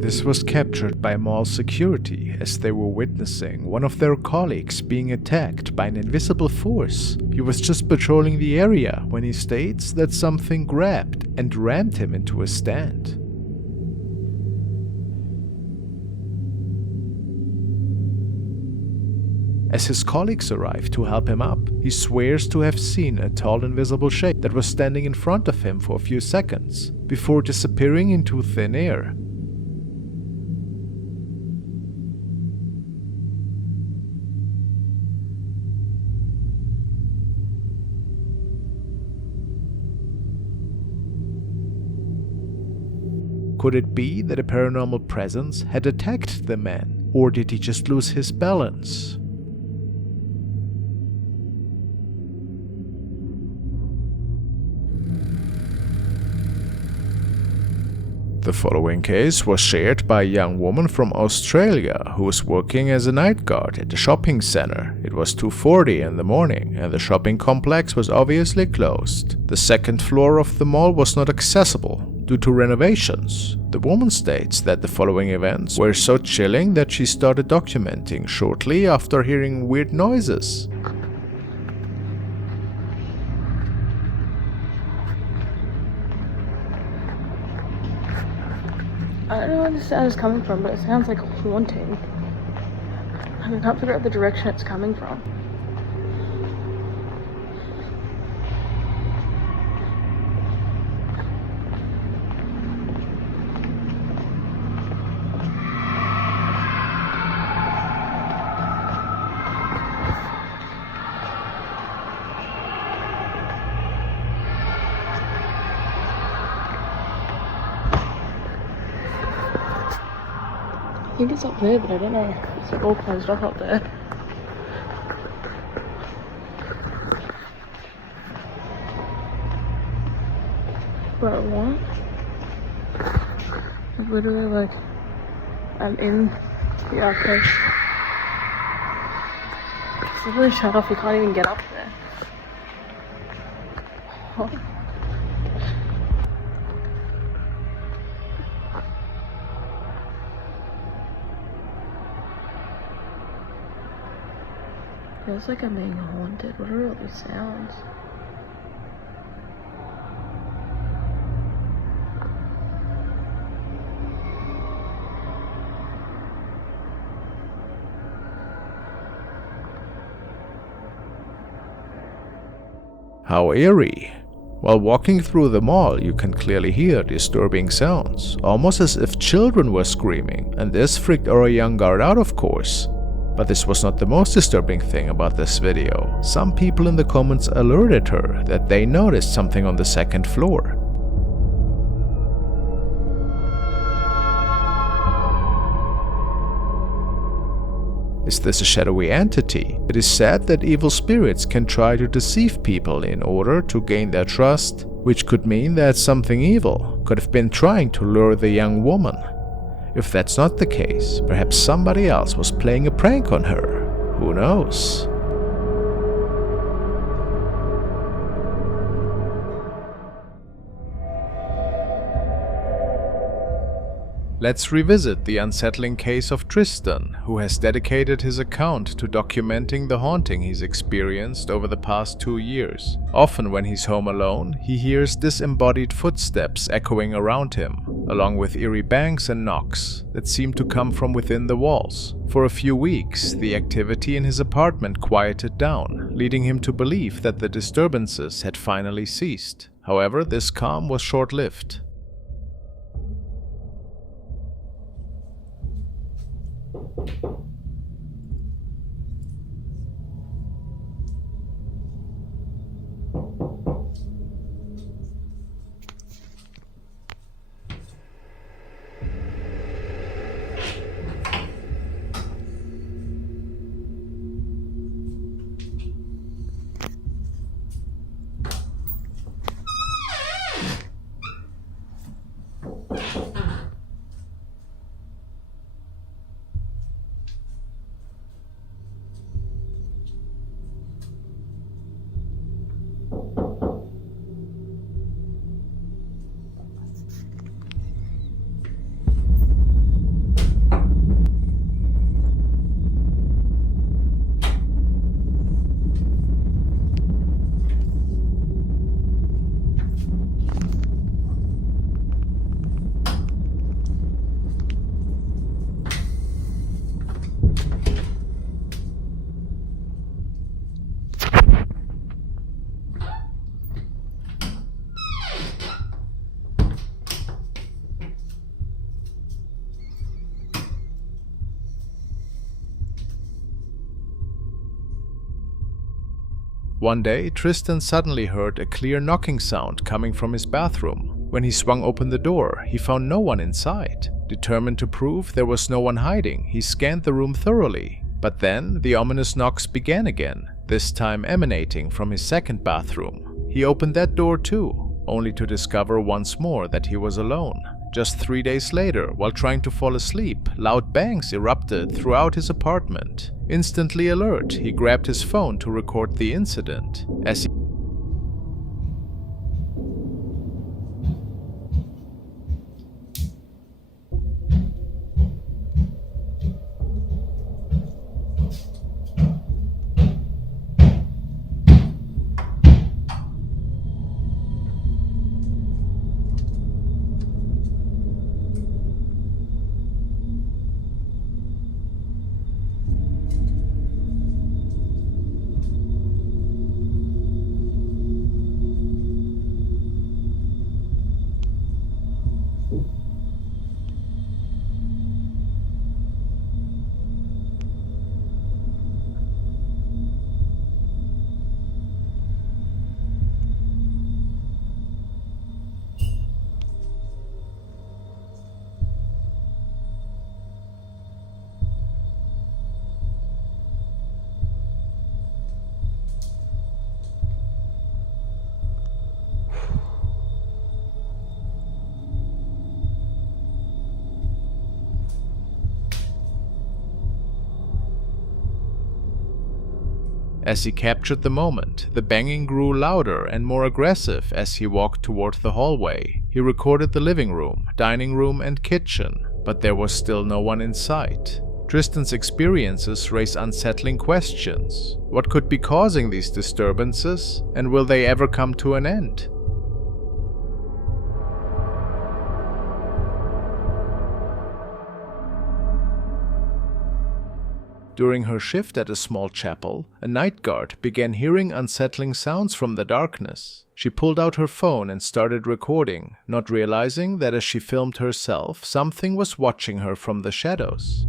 This was captured by mall security as they were witnessing one of their colleagues being attacked by an invisible force. He was just patrolling the area when he states that something grabbed and rammed him into a stand. As his colleagues arrive to help him up, he swears to have seen a tall invisible shape that was standing in front of him for a few seconds, before disappearing into thin air. Could it be that a paranormal presence had attacked the man, or did he just lose his balance? The following case was shared by a young woman from Australia who was working as a night guard at a shopping center. It was 2:40 in the morning and the shopping complex was obviously closed. The second floor of the mall was not accessible due to renovations. The woman states that the following events were so chilling that she started documenting shortly after hearing weird noises. I don't know where the sound is coming from, but it sounds like haunting. I can't figure out the direction it's coming from. I think it's up there, but I don't know. It's all closed off up there. But what? It's literally like I'm in the arcade. It's literally shut off, you can't even get up there. What? Feels like I'm being haunted. What are all these sounds? How eerie. While walking through the mall, you can clearly hear disturbing sounds, almost as if children were screaming, and this freaked our young guard out, of course. But this was not the most disturbing thing about this video. Some people in the comments alerted her that they noticed something on the second floor. Is this a shadowy entity? It is said that evil spirits can try to deceive people in order to gain their trust, which could mean that something evil could have been trying to lure the young woman. If that's not the case, perhaps somebody else was playing a prank on her. Who knows? Let's revisit the unsettling case of Tristan, who has dedicated his account to documenting the haunting he's experienced over the past 2 years. Often when he's home alone, he hears disembodied footsteps echoing around him, along with eerie bangs and knocks that seem to come from within the walls. For a few weeks, the activity in his apartment quieted down, leading him to believe that the disturbances had finally ceased. However, this calm was short-lived. One day, Tristan suddenly heard a clear knocking sound coming from his bathroom. When he swung open the door, he found no one inside. Determined to prove there was no one hiding, he scanned the room thoroughly. But then, the ominous knocks began again, this time emanating from his second bathroom. He opened that door too, only to discover once more that he was alone. Just 3 days later, while trying to fall asleep, loud bangs erupted throughout his apartment. Instantly alert, he grabbed his phone to record the incident. As he captured the moment, the banging grew louder and more aggressive as he walked toward the hallway. He recorded the living room, dining room, and kitchen, but there was still no one in sight. Tristan's experiences raise unsettling questions. What could be causing these disturbances, and will they ever come to an end? During her shift at a small chapel, a night guard began hearing unsettling sounds from the darkness. She pulled out her phone and started recording, not realizing that as she filmed herself, something was watching her from the shadows.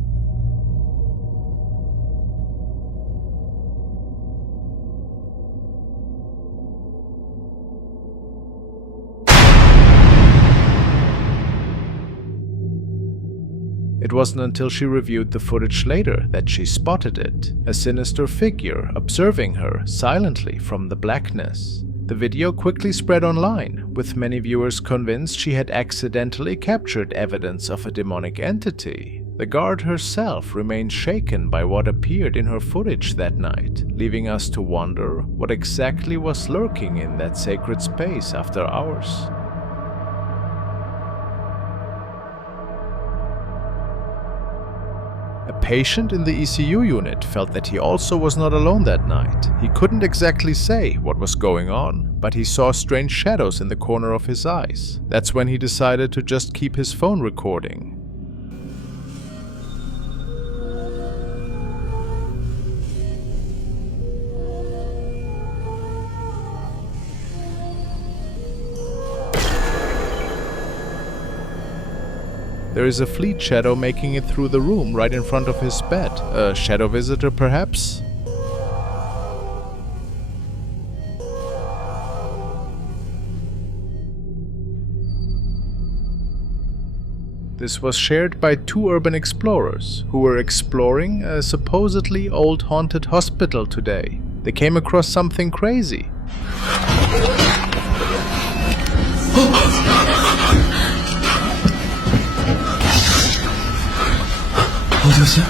It wasn't until she reviewed the footage later that she spotted it, a sinister figure observing her silently from the blackness. The video quickly spread online, with many viewers convinced she had accidentally captured evidence of a demonic entity. The guard herself remained shaken by what appeared in her footage that night, leaving us to wonder what exactly was lurking in that sacred space after hours. A patient in the ECU unit felt that he also was not alone that night. He couldn't exactly say what was going on, but he saw strange shadows in the corner of his eyes. That's when he decided to just keep his phone recording. There is a fleet shadow making it through the room right in front of his bed. A shadow visitor, perhaps? This was shared by 2 urban explorers who were exploring a supposedly old haunted hospital today. They came across something crazy. 어디갔어요?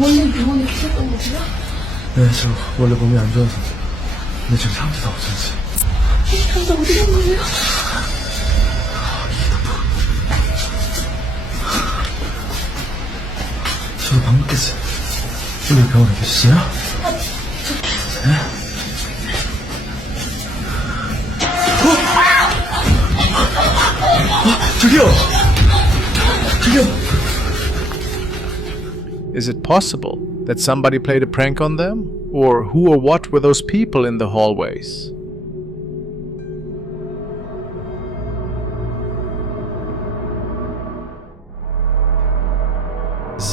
원래 병원에 계셨던 거세요? 네, 저 원래 몸이 안 좋아서. 근데 지금 상태 다 없어졌어요. 근데 어디 간 거예요? 저도 방금 깼어요. 오늘 병원에 계셨어요? 네? 저기요! Is it possible that somebody played a prank on them? Or who or what were those people in the hallways?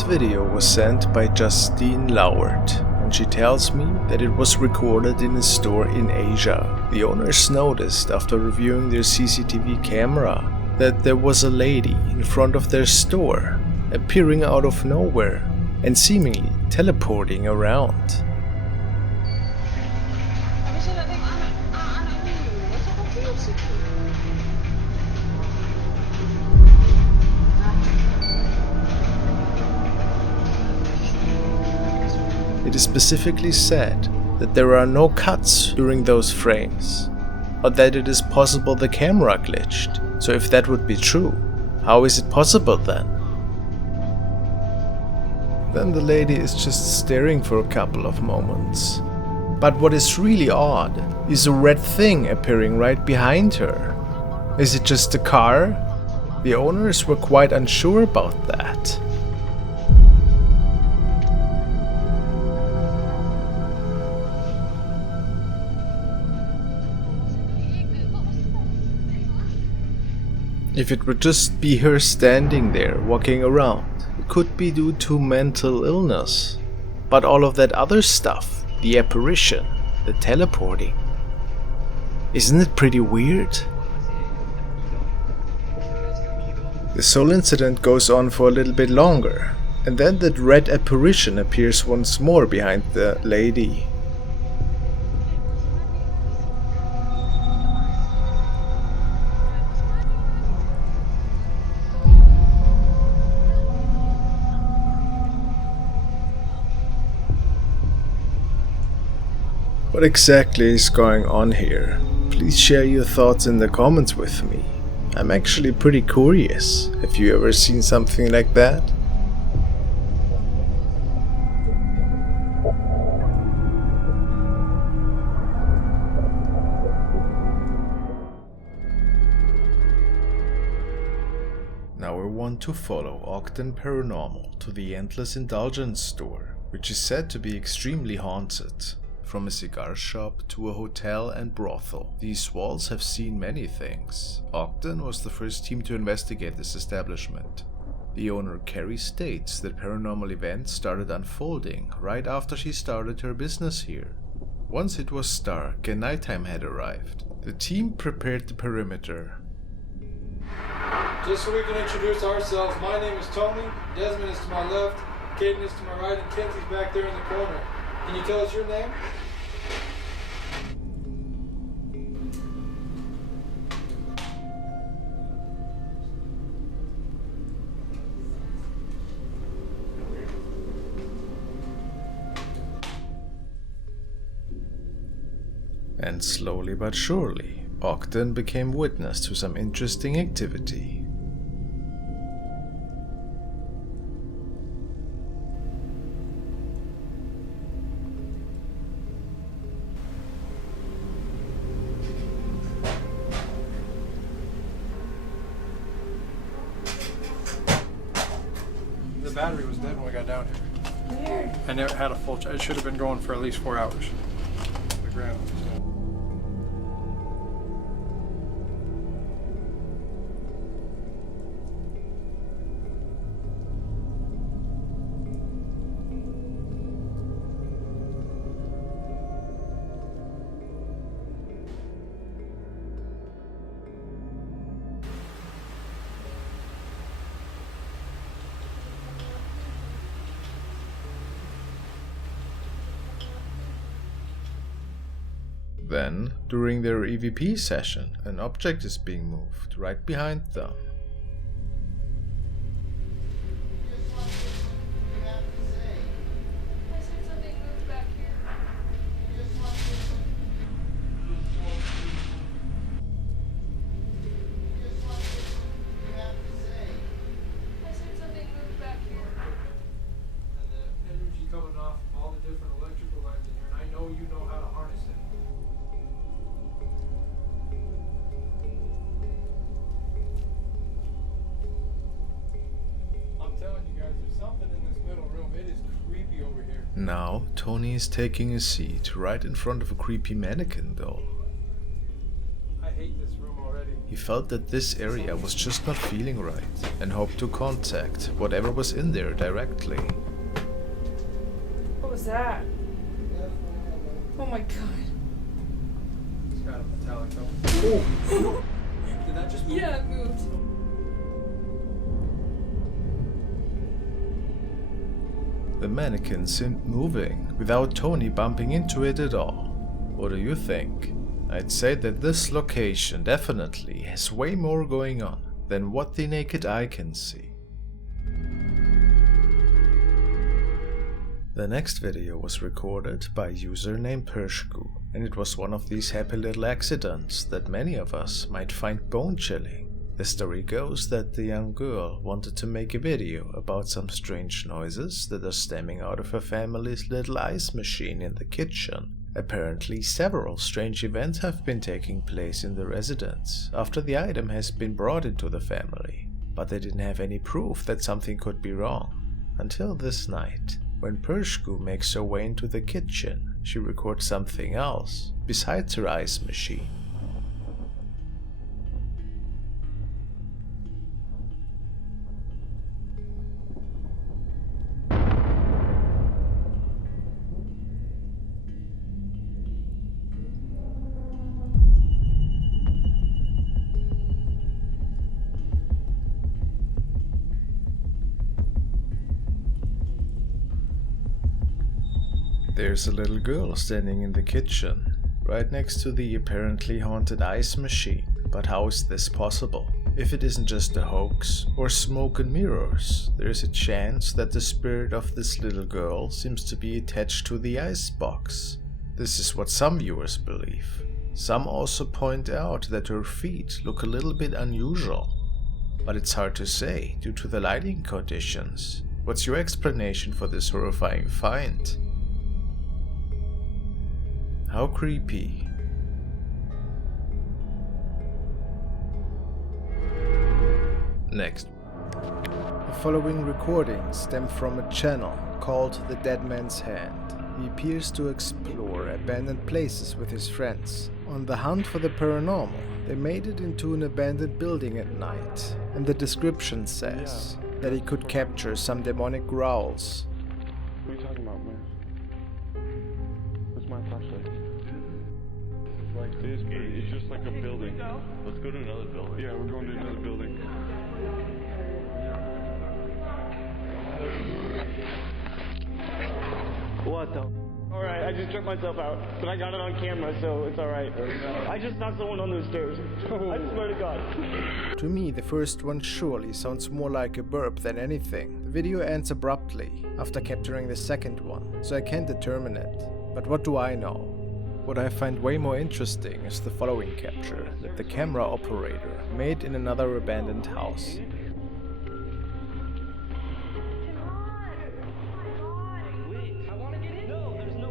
video was sent by Justine Lauert, and she tells me that it was recorded in a store in Asia. The owners noticed after reviewing their CCTV camera that there was a lady in front of their store, appearing out of nowhere and seemingly teleporting around. It is specifically said that there are no cuts during those frames, or that it is possible the camera glitched. So if that would be true, how is it possible then? Then the lady is just staring for a couple of moments. But what is really odd is a red thing appearing right behind her. Is it just a car? The owners were quite unsure about that. If it would just be her standing there walking around, it could be due to mental illness. But all of that other stuff, the apparition, the teleporting, isn't it pretty weird? This whole incident goes on for a little bit longer, and then that red apparition appears once more behind the lady. What exactly is going on here? Please share your thoughts in the comments with me. I'm actually pretty curious. Have you ever seen something like that? Now we want to follow Ogden Paranormal to the Endless Indulgence store, which is said to be extremely haunted. From a cigar shop to a hotel and brothel, these walls have seen many things. Ogden was the first team to investigate this establishment. The owner Carrie states that paranormal events started unfolding right after she started her business here. Once it was dark and nighttime had arrived, the team prepared the perimeter. Just so we can introduce ourselves, my name is Tony, Desmond is to my left, Caden is to my right, and Kenzie's back there in the corner. Can you tell us your name? And slowly but surely, Ogden became witness to some interesting activity. The battery was dead when we got down here. Weird. And it had a full charge. It should have been going for at least 4 hours. The ground. Then, during their EVP session, an object is being moved right behind them. Now, Tony is taking a seat right in front of a creepy mannequin doll. I hate this room already. He felt that this area was just not feeling right and hoped to contact whatever was in there directly. What was that? Oh my god. It's got a metallic tone. Oh! Did that just move? Yeah, it moved. The mannequin seemed moving without Tony bumping into it at all. What do you think? I'd say that this location definitely has way more going on than what the naked eye can see. The next video was recorded by a user named Pershku, and it was one of these happy little accidents that many of us might find bone-chilling. The story goes that the young girl wanted to make a video about some strange noises that are stemming out of her family's little ice machine in the kitchen. Apparently, several strange events have been taking place in the residence after the item has been brought into the family, but they didn't have any proof that something could be wrong. Until this night, when Pershku makes her way into the kitchen, she records something else besides her ice machine. There's a little girl standing in the kitchen, right next to the apparently haunted ice machine. But how is this possible? If it isn't just a hoax or smoke and mirrors, there's a chance that the spirit of this little girl seems to be attached to the ice box. This is what some viewers believe. Some also point out that her feet look a little bit unusual. But it's hard to say due to the lighting conditions. What's your explanation for this horrifying find? How creepy. Next. The following recordings stem from a channel called The Dead Man's Hand. He appears to explore abandoned places with his friends. On the hunt for the paranormal, they made it into an abandoned building at night, and the description says that he could capture some demonic growls. What are you talking about, man? Where's my flashlight? It's just like a building. Let's go to another building. Yeah, we're going to another building. What the? Alright, I just tripped myself out, but I got it on camera, so it's alright. I just saw someone on those stairs. I swear to God. To me, the first one surely sounds more like a burp than anything. The video ends abruptly after capturing the second one, so I can't determine it. But what do I know? What I find way more interesting is the following capture that the camera operator made in another abandoned house.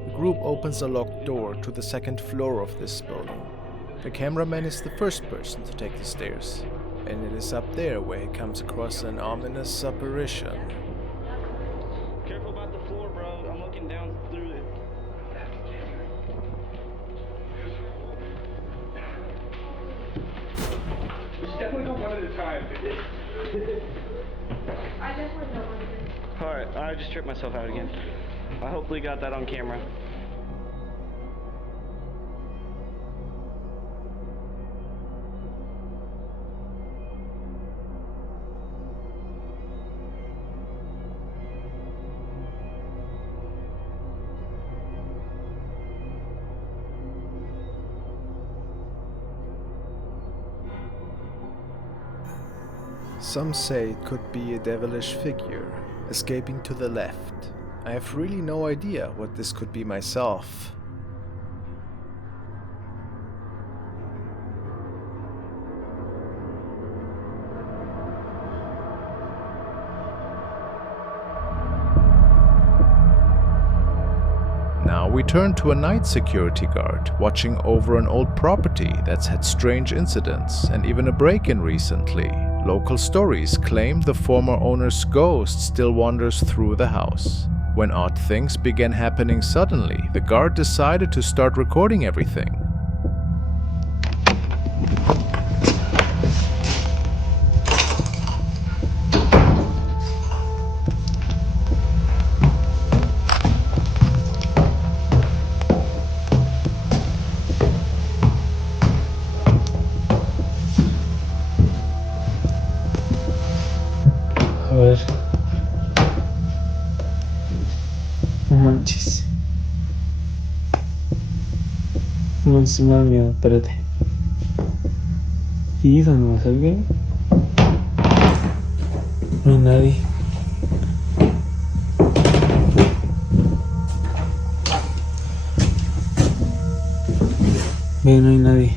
The group opens a locked door to the second floor of this building. The cameraman is the first person to take the stairs, and it is up there where he comes across an ominous apparition. Careful about the floor, bro. I'm looking down through it. We should definitely go one at a time. I definitely don't want to. Alright, I just tripped myself out again. I hopefully got that on camera. Some say it could be a devilish figure escaping to the left. I have really no idea what this could be myself. Now we turn to a night security guard watching over an old property that's had strange incidents and even a break-in recently. Local stories claim the former owner's ghost still wanders through the house. When odd things began happening suddenly, the guard decided to start recording everything. No manches. No, sí me da miedo, espérate. Sí, donde me salga. No hay nadie. Ve, no hay nadie.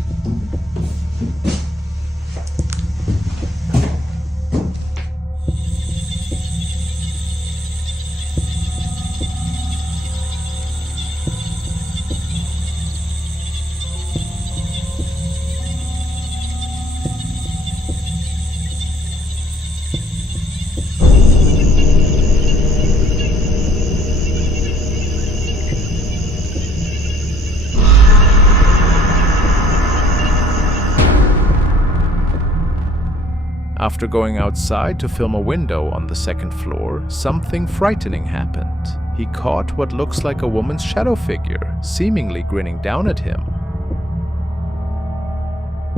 After going outside to film a window on the second floor, something frightening happened. He caught what looks like a woman's shadow figure, seemingly grinning down at him.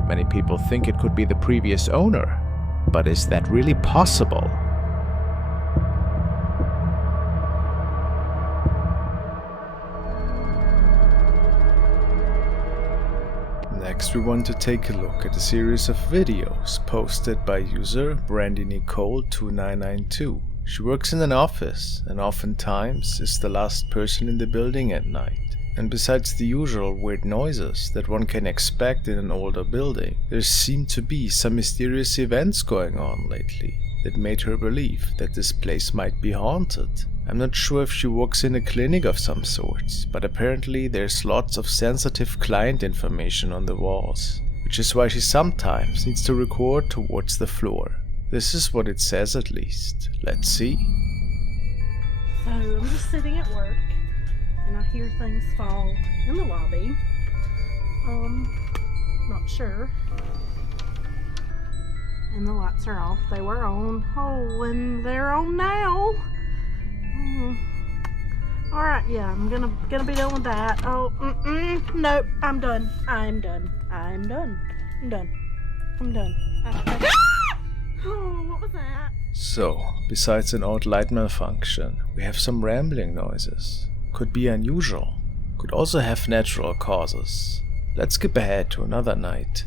Many people think it could be the previous owner, but is that really possible? Next, we want to take a look at a series of videos posted by user BrandyNicole2992. She works in an office and oftentimes is the last person in the building at night. And besides the usual weird noises that one can expect in an older building, there seem to be some mysterious events going on lately that made her believe that this place might be haunted. I'm not sure if she works in a clinic of some sorts, but apparently there's lots of sensitive client information on the walls, which is why she sometimes needs to record towards the floor. This is what it says at least. Let's see. So I'm just sitting at work and I hear things fall in the lobby. Not sure. And the lights are off. They were on. Oh, and they're on now. Alright, yeah, I'm gonna be done with that. Oh, nope, I'm done. I'm done. Oh, what was that? So, besides an odd light malfunction, we have some rambling noises. Could be unusual. Could also have natural causes. Let's skip ahead to another night.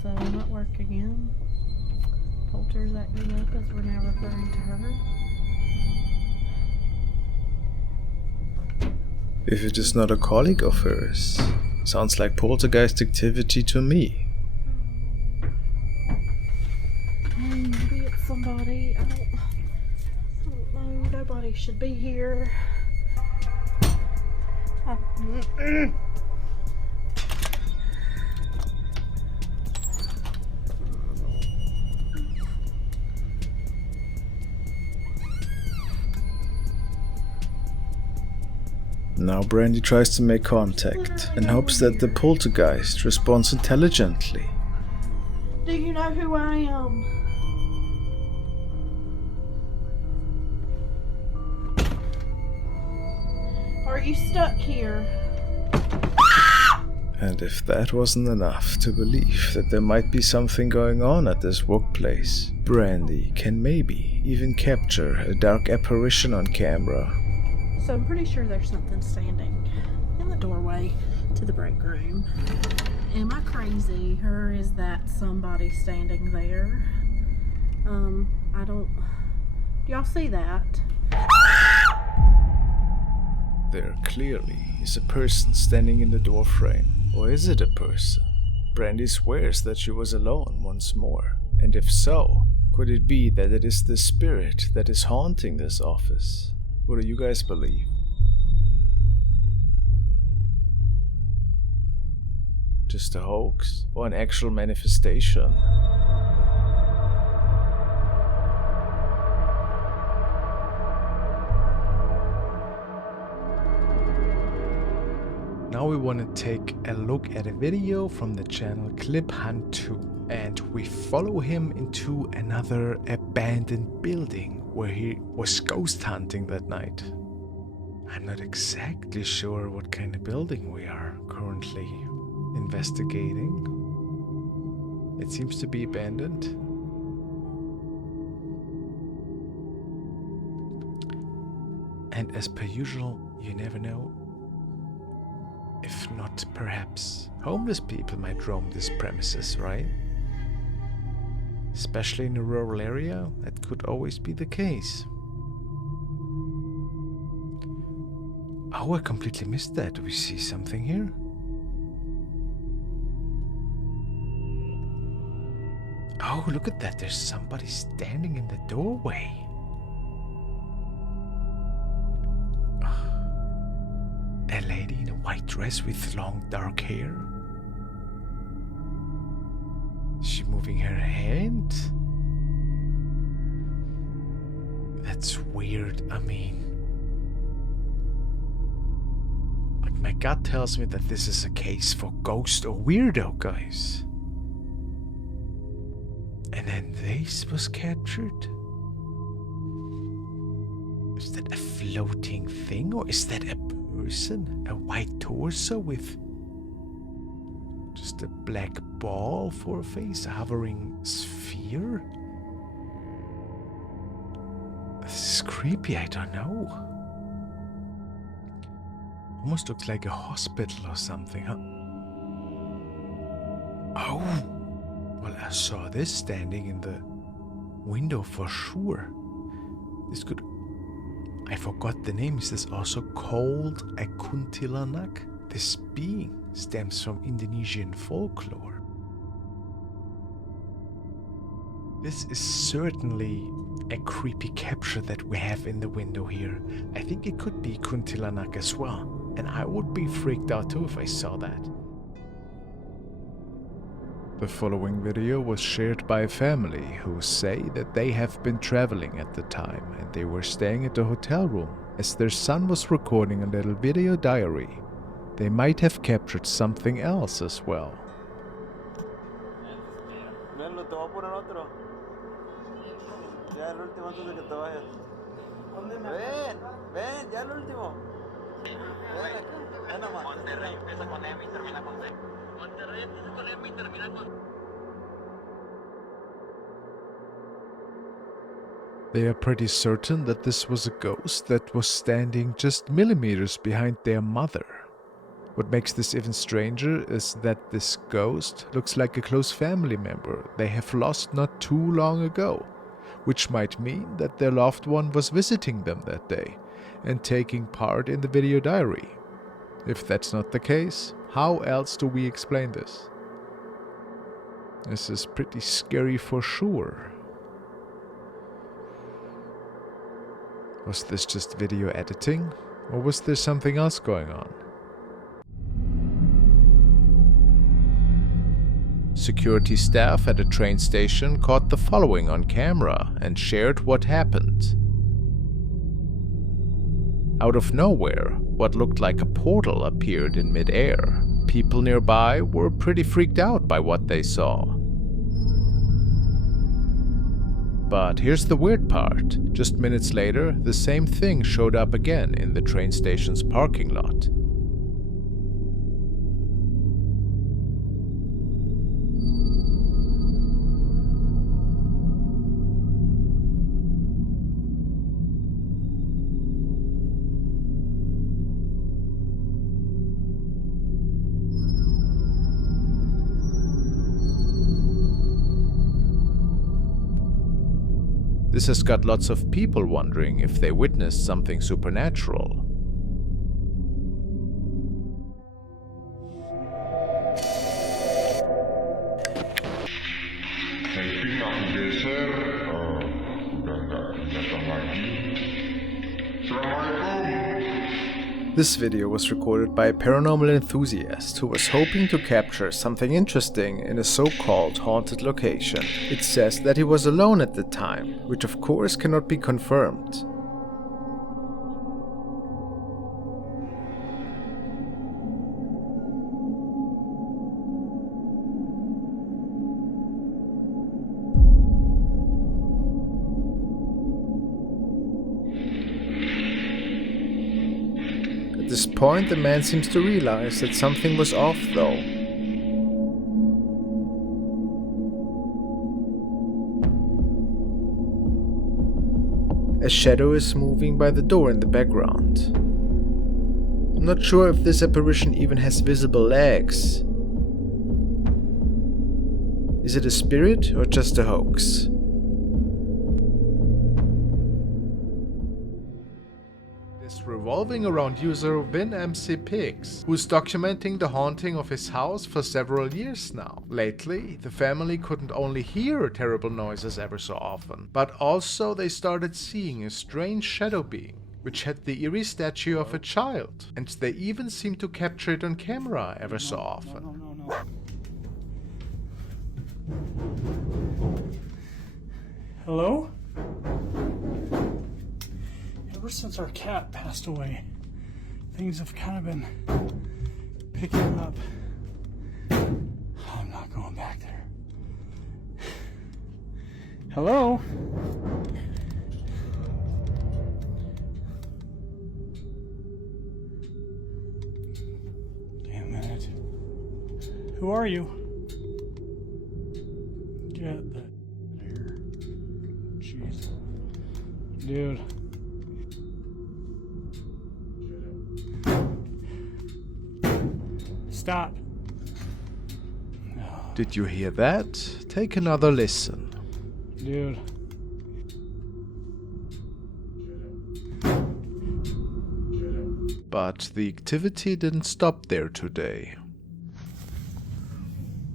So I'm at work again. Polter's acting up as we're now referring to her. If it is not a colleague of hers, sounds like poltergeist activity to me. Maybe it's somebody. I don't know. Nobody should be here. Now Brandy tries to make contact and hopes that the poltergeist responds intelligently. Do you know who I am? Are you stuck here? And if that wasn't enough to believe that there might be something going on at this workplace, Brandy can maybe even capture a dark apparition on camera. So I'm pretty sure there's something standing in the doorway to the break room. Am I crazy, or is that somebody standing there? I don't... Do y'all see that? There clearly is a person standing in the doorframe. Or is it a person? Brandy swears that she was alone once more. And if so, could it be that it is the spirit that is haunting this office? What do you guys believe? Just a hoax? Or an actual manifestation? Now we want to take a look at a video from the channel Clip Hunt 2, and we follow him into another abandoned building where he was ghost hunting that night. I'm not exactly sure what kind of building we are currently investigating. It seems to be abandoned. And as per usual, you never know. If not, perhaps homeless people might roam this premises, right? Especially in a rural area, that could always be the case. Oh, I completely missed that. Do we see something here? Oh, look at that. There's somebody standing in the doorway. A lady in a white dress with long dark hair. Is she moving her hand? That's weird. I mean, like, my gut tells me that this is a case for ghost or weirdo, guys. And then this was captured. Is that a floating thing, or is that a person? A white torso with just a black ball for a face, a hovering sphere? This is creepy, I don't know. Almost looks like a hospital or something, huh? Oh! Well, I saw this standing in the window for sure. This could... I forgot the name. Is this also called a kuntilanak? This being stems from Indonesian folklore. This is certainly a creepy capture that we have in the window here. I think it could be kuntilanak as well. And I would be freaked out too if I saw that. The following video was shared by a family who say that they have been traveling at the time and they were staying at a hotel room. As their son was recording a little video diary, they might have captured something else as well. They are pretty certain that this was a ghost that was standing just millimeters behind their mother. What makes this even stranger is that this ghost looks like a close family member they have lost not too long ago, which might mean that their loved one was visiting them that day and taking part in the video diary. If that's not the case, how else do we explain this? This is pretty scary for sure. Was this just video editing, or was there something else going on? Security staff at a train station caught the following on camera and shared what happened. Out of nowhere, what looked like a portal appeared in mid-air. People nearby were pretty freaked out by what they saw. But here's the weird part. Just minutes later, the same thing showed up again in the train station's parking lot. This has got lots of people wondering if they witnessed something supernatural. This video was recorded by a paranormal enthusiast who was hoping to capture something interesting in a so-called haunted location. It says that he was alone at the time, which of course cannot be confirmed. At this point, the man seems to realize that something was off, though. A A shadow is moving by the door in the background. I'm not sure if this apparition even has visible legs. Is it a spirit or just a hoax? It's revolving around user WinMCPix, who's documenting the haunting of his house for several years now. Lately, the family couldn't only hear terrible noises ever so often, but also they started seeing a strange shadow being, which had the eerie statue of a child, and they even seemed to capture it on camera ever so often. Hello? Ever since our cat passed away, things have kind of been picking up. I'm not going back there. Hello? Damn it. Who are you? Get that here. Jeez. Dude. Stop. Did you hear that? Take another listen. Dude. But the activity didn't stop there today.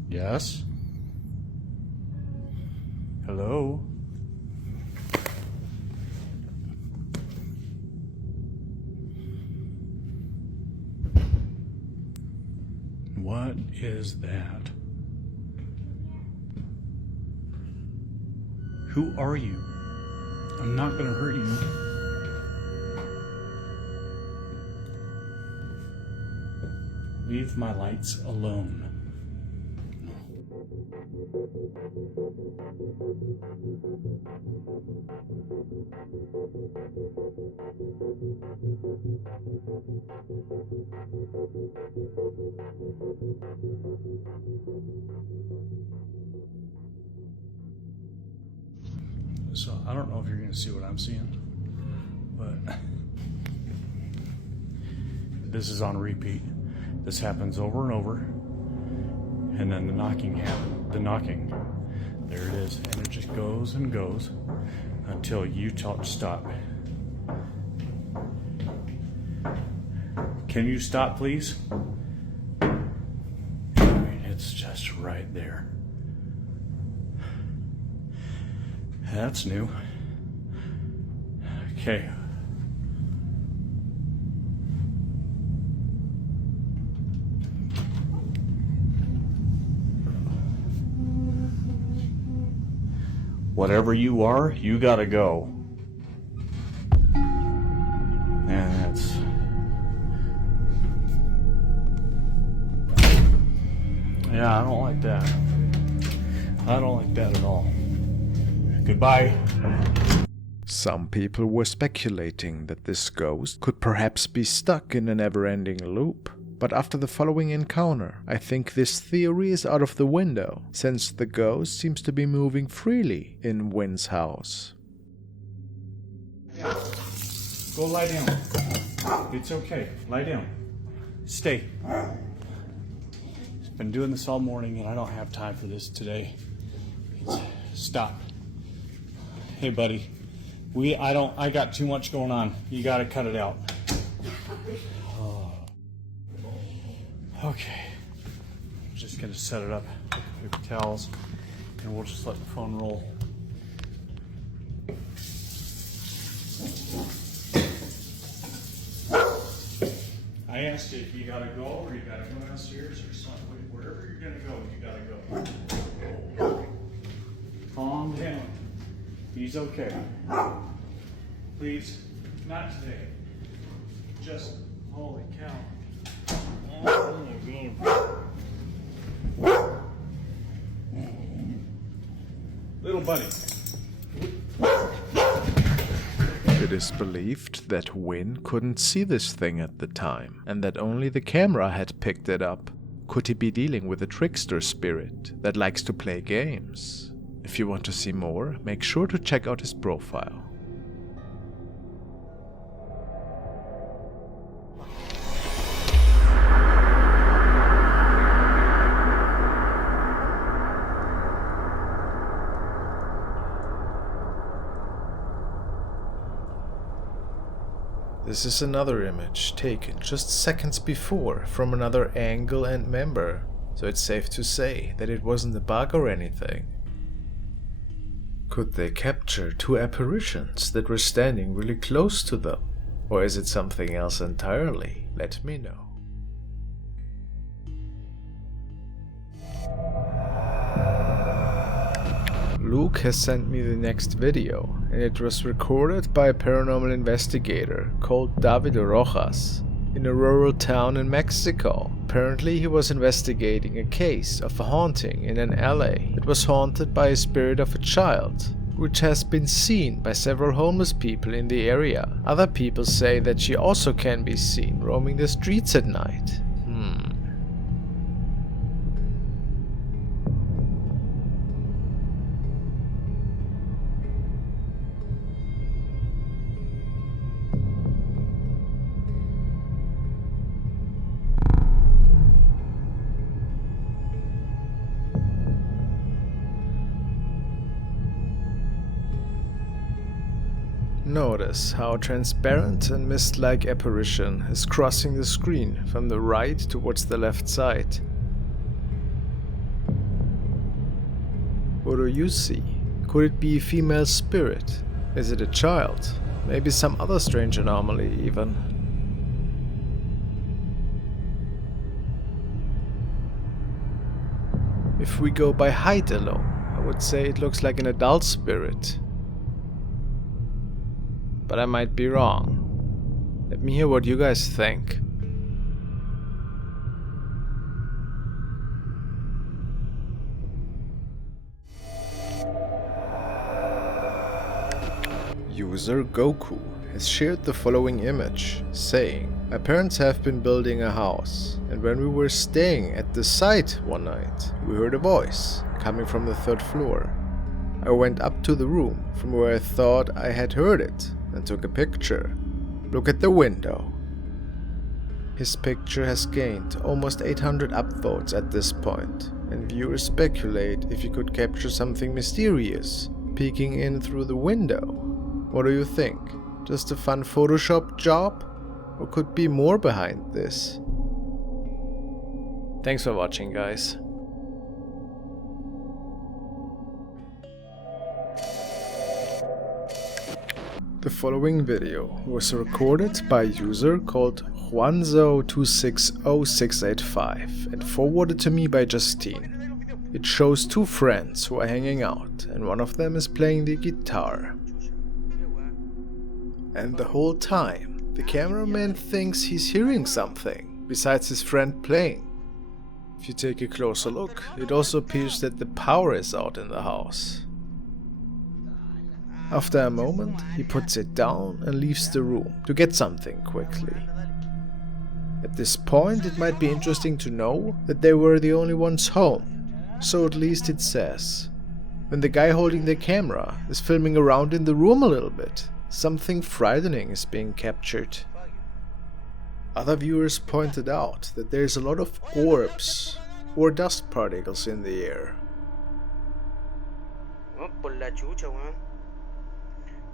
Yes? Hello? What is that? Who are you? I'm not gonna hurt you. Leave my lights alone. So I don't know if you're going to see what I'm seeing, but this is on repeat. This happens over and over, and then the knocking happens. The knocking, there it is, and it just goes and goes until you tell it to stop. Can you stop, please? I mean, it's just right there. That's new. Okay. Whatever you are, you gotta go. And that's... Yeah, I don't like that. I don't like that at all. Goodbye. Some people were speculating that this ghost could perhaps be stuck in a never-ending loop. But after the following encounter, I think this theory is out of the window, since the ghost seems to be moving freely in Wynn's house. Go lie down. It's okay. Lie down. Stay. I've been doing this all morning and I don't have time for this today. Stop. Hey buddy. I got too much going on. You gotta cut it out. Okay. I'm just gonna set it up with paper towels and we'll just let the phone roll. I asked you if you gotta go or you gotta go downstairs or something. Wherever you're gonna go, you gotta go. Calm down. He's okay. Please, not today. Just, holy cow. Oh my God. Little buddy. It is believed that Wynn couldn't see this thing at the time, and that only the camera had picked it up. Could he be dealing with a trickster spirit that likes to play games? If you want to see more, make sure to check out his profile. This is another image taken just seconds before from another angle and member, so it's safe to say that it wasn't a bug or anything. Could they capture two apparitions that were standing really close to them? Or is it something else entirely? Let me know. Luke has sent me the next video, and it was recorded by a paranormal investigator called David Rojas in a rural town in Mexico. Apparently he was investigating a case of a haunting in an alley that was haunted by a spirit of a child, which has been seen by several homeless people in the area. Other people say that she also can be seen roaming the streets at night. Notice how a transparent and mist-like apparition is crossing the screen from the right towards the left side. What do you see? Could it be a female spirit? Is it a child? Maybe some other strange anomaly even. If we go by height alone, I would say it looks like an adult spirit. But I might be wrong. Let me hear what you guys think. User Goku has shared the following image, saying, "My parents have been building a house, and when we were staying at the site one night, we heard a voice coming from the 3rd floor. I went up to the room from where I thought I had heard it and took a picture. Look at the window." His picture has gained almost 800 upvotes at this point, and viewers speculate if he could capture something mysterious peeking in through the window. What do you think? Just a fun Photoshop job? Or could be more behind this? Thanks for watching, guys. The following video was recorded by a user called Juanzo260685 and forwarded to me by Justine. It shows two friends who are hanging out, and one of them is playing the guitar. And the whole time, the cameraman thinks he's hearing something besides his friend playing. If you take a closer look, it also appears that the power is out in the house. After a moment, he puts it down and leaves the room to get something quickly. At this point, it might be interesting to know that they were the only ones home, so at least it says. When the guy holding the camera is filming around in the room a little bit, something frightening is being captured. Other viewers pointed out that there's a lot of orbs or dust particles in the air.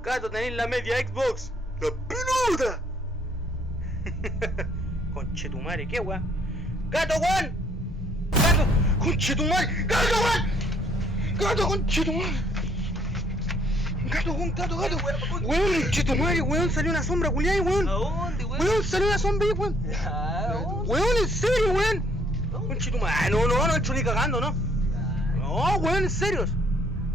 Gato, tenés la media Xbox. La peluda. Conchetumare, ¿qué weón? Gato, weón. Gato, conchetumare. Gato, weón. Gato, conchetumare. Gato, weón, gato. Weón, conchetumare, weón, salió una sombra, culiá, weón. ¿A dónde, weón? Weón, salió una sombra, weón. Weón, en serio, weón. Conchetumare. No he hecho ni cagando, ¿no? No, weón, en serio.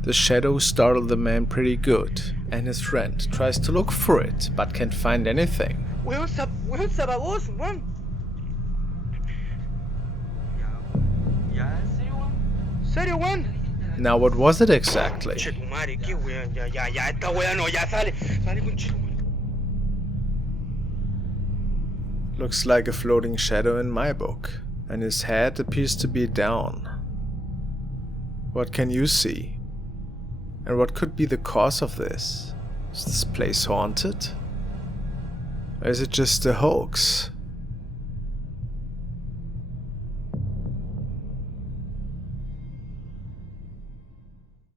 The shadow startled the man pretty good, and his friend tries to look for it, but can't find anything. Weón, se apagó, weón. ¿Serio, weón? Now what was it exactly? Conchetumare, qué weón. Ya, esta weón no, ya sale, conchetumare. Looks like a floating shadow in my book, and his head appears to be down. What can you see? And what could be the cause of this? Is this place haunted? Or is it just a hoax?